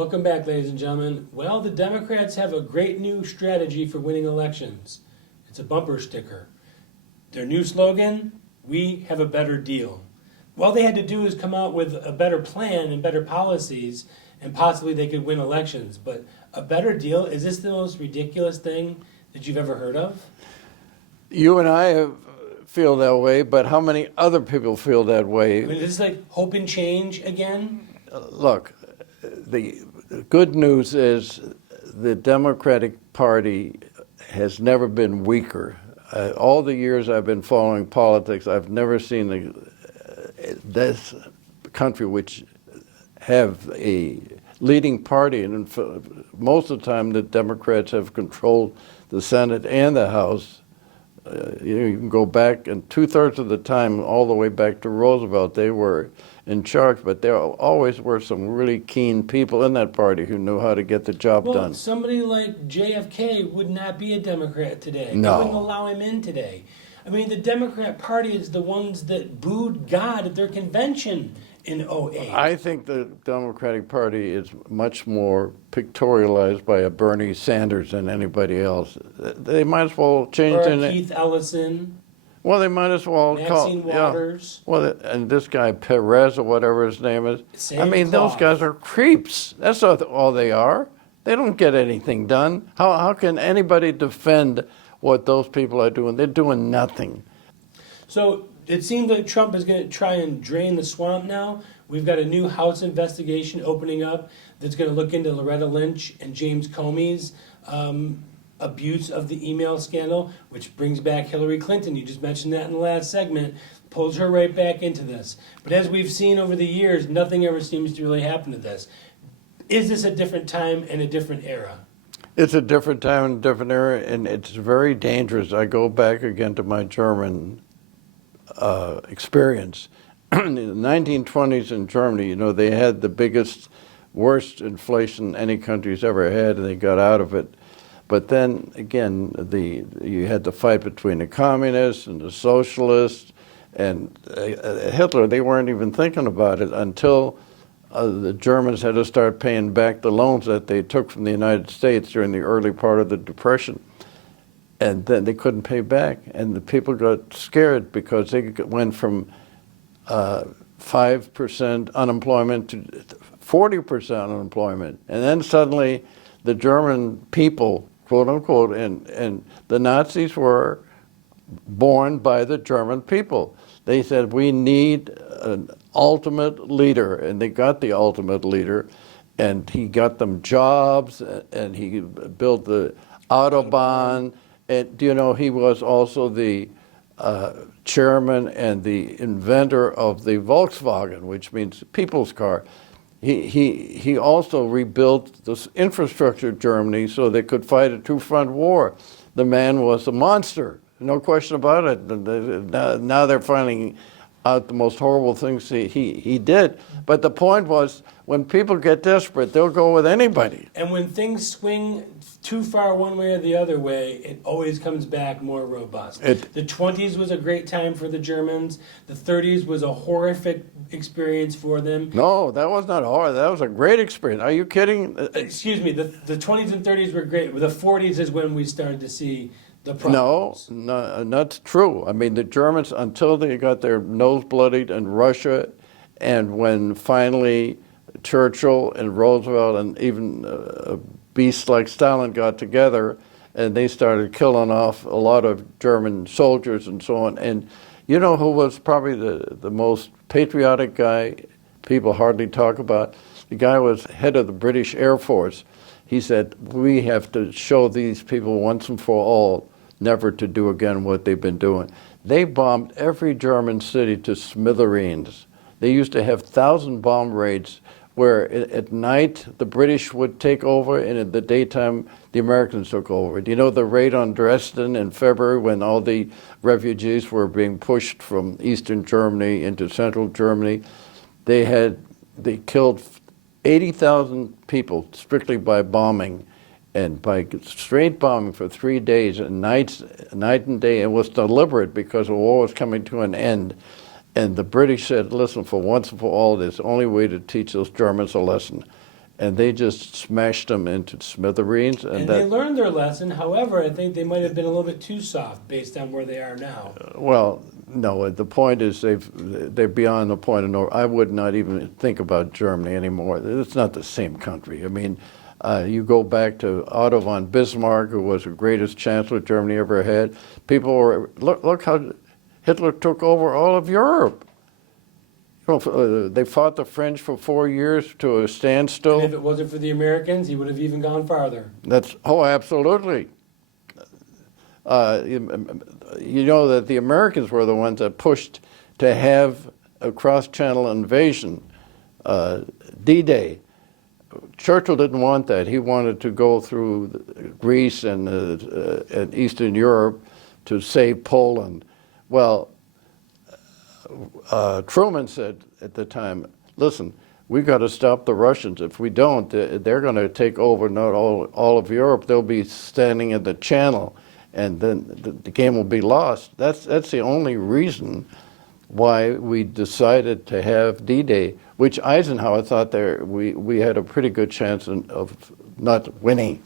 Welcome back, ladies and gentlemen. Well, the Democrats have a great new strategy for winning elections. It's a bumper sticker. Their new slogan, "We have a better deal." All they had to do is come out with a better plan and better policies, and possibly they could win elections. But a better deal, is this the most ridiculous thing that you've ever heard of? You and feel that way, but how many other people feel that way? I mean, is this like hope and change again? Look, the good news is the Democratic Party has never been weaker. All the years I've been following politics, I've never seen this country which have a leading party, and most of the time the Democrats have controlled the Senate and the House. You can go back, and 2/3 of the time, all the way back to Roosevelt, they were in charge, but there always were some really keen people in that party who knew how to get the job Well, done. somebody like JFK would not be a Democrat today. No. They wouldn't allow him in today. I mean, the Democrat Party is the ones that booed God at their convention in 2008. I think the Democratic Party is much more pictorialized by a Bernie Sanders than anybody else. They might as well change Or their name. Keith Ellison, Well, they might as well Maxine Waters. Yeah. Well, and this guy Perez or whatever his name is. Santa I mean, Claus. those guys are creeps. That's all they are. They don't get anything done. How can anybody defend what those people are doing? They're doing nothing. So it seems like Trump is going to try and drain the swamp now. We've got a new House investigation opening up that's going to look into Loretta Lynch and James Comey's abuse of the email scandal, which brings back Hillary Clinton. You just mentioned that in the last segment, pulls her right back into this. But as we've seen over the years, nothing ever seems to really happen to this. Is this a different time and a different era? It's a different time and a different era, and it's very dangerous. I go back again to my German experience. In the 1920s in Germany, you know, they had the biggest, worst inflation any country's ever had, and they got out of it. But then again, you had the fight between the communists and the socialists, and Hitler. They weren't even thinking about it until the Germans had to start paying back the loans that they took from the United States during the early part of the Depression. And then they couldn't pay back, and the people got scared because they went from 5% unemployment to 40% unemployment. And then suddenly the German people, quote unquote, and the Nazis were born by the German people. They said, we need an ultimate leader, and they got the ultimate leader, and he got them jobs, and he built the Autobahn, and do you know he was also the chairman and the inventor of the Volkswagen, which means people's car. He also rebuilt this infrastructure of Germany so they could fight a two-front war. The man was a monster, no question about it. Now they're finding out the most horrible things he did. But the point was, when people get desperate, they'll go with anybody. And when things swing too far one way or the other way, it always comes back more robust. The 20s was a great time for the Germans. The 30s was a horrific experience for them. No, that was not horrible. That was a great experience. Are you kidding? Excuse me, the 20s and 30s were great. The 40s is when we started to see the problems. No, not true. I mean, the Germans, until they got their nose bloodied in Russia, and when finally Churchill and Roosevelt and even beasts like Stalin got together, and they started killing off a lot of German soldiers and so on. And you know who was probably the most patriotic guy people hardly talk about? The guy was head of the British Air Force. He said, we have to show these people once and for all never to do again what they've been doing. They bombed every German city to smithereens. They used to have 1,000 bomb raids where at night the British would take over, and in the daytime the Americans took over. Do you know the raid on Dresden in February when all the refugees were being pushed from Eastern Germany into Central Germany? They killed 80,000 people strictly by bombing, and by straight bombing for 3 days, and night and day. It was deliberate because the war was coming to an end. And the British said, listen, for once and for all, there's the only way to teach those Germans a lesson. and they just smashed them into smithereens. And they learned their lesson. However, I think they might have been a little bit too soft based on where they are now. Well, no, the point is they're beyond the point of no. I would not even think about Germany anymore. It's not the same country. I mean, you go back to Otto von Bismarck, who was the greatest chancellor Germany ever had. People were, look how Hitler took over all of Europe. You know, they fought the French for 4 years to a standstill. And if it wasn't for the Americans, he would have even gone farther. Absolutely. You know that the Americans were the ones that pushed to have a cross-channel invasion, D-Day. Churchill didn't want that. He wanted to go through Greece and Eastern Europe to save Poland. Well, Truman said at the time, listen, we've got to stop the Russians. If we don't, they're going to take over not all of Europe. They'll be standing in the channel, and then the game will be lost. That's the only reason why we decided to have D-Day, which Eisenhower thought we had a pretty good chance of not winning.